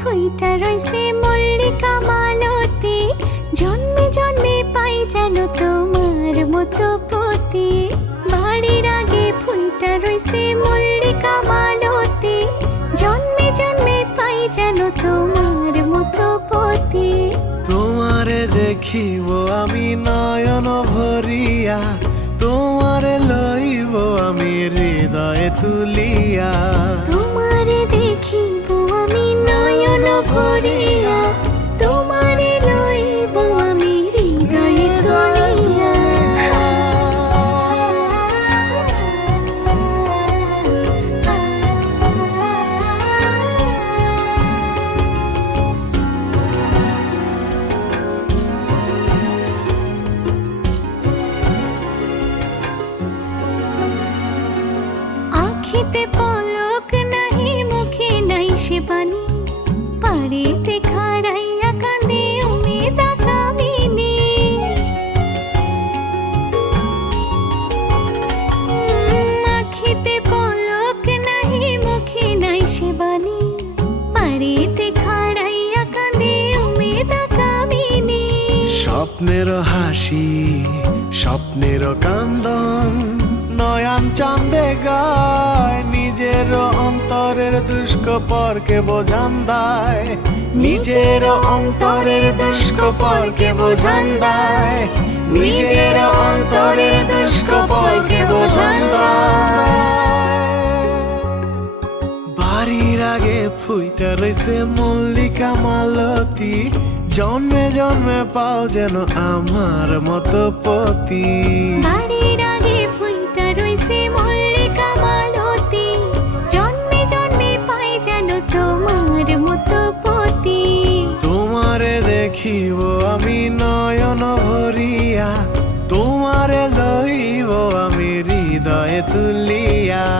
ফুইটা রইছে মল্লিকা মালতী। জন্মে জন্মে পাই যেন তোমার মতো পতি। বাড়ির আগে ফুইটা রইছে মল্লিকা মালতী। জন্মে জন্মে পাই যেন তোমার মতো পতি। তোমারে দেখিব আমি নয়ন ভরিয়া। তোমারে লইব আমি হৃদয়ে তুলিয়া। তোমারে দেখিব ভরিয়া তোমারে লইব আমি হৃদয়ে তুলিয়া আখিতে পলক পারেতে খাড়াইয়া উমেদা কামিনী আখিতে পলক নাহি, মুখে নাই সে বাণী। পারেতে খাড়াইয়া উমেদা কামিনী স্বপ্নের হাসি, স্বপ্নের কান্দন, নয়ান চান্দে গায় নিজের অন্তরের দুষ্কপরকে বোঝান দেয়। নিজের অন্তরের দুষ্কপরকে বোঝান দেয়। নিজের অন্তরের দুষ্কপরকে বোঝান বাড়ির আগে ফুইটা রইছে মল্লিকা মালতী। জন্মে জন্মে পাও যেন আমার মতো পতি। বাড়ির আগে ফুইটা রইছে তুলিয়া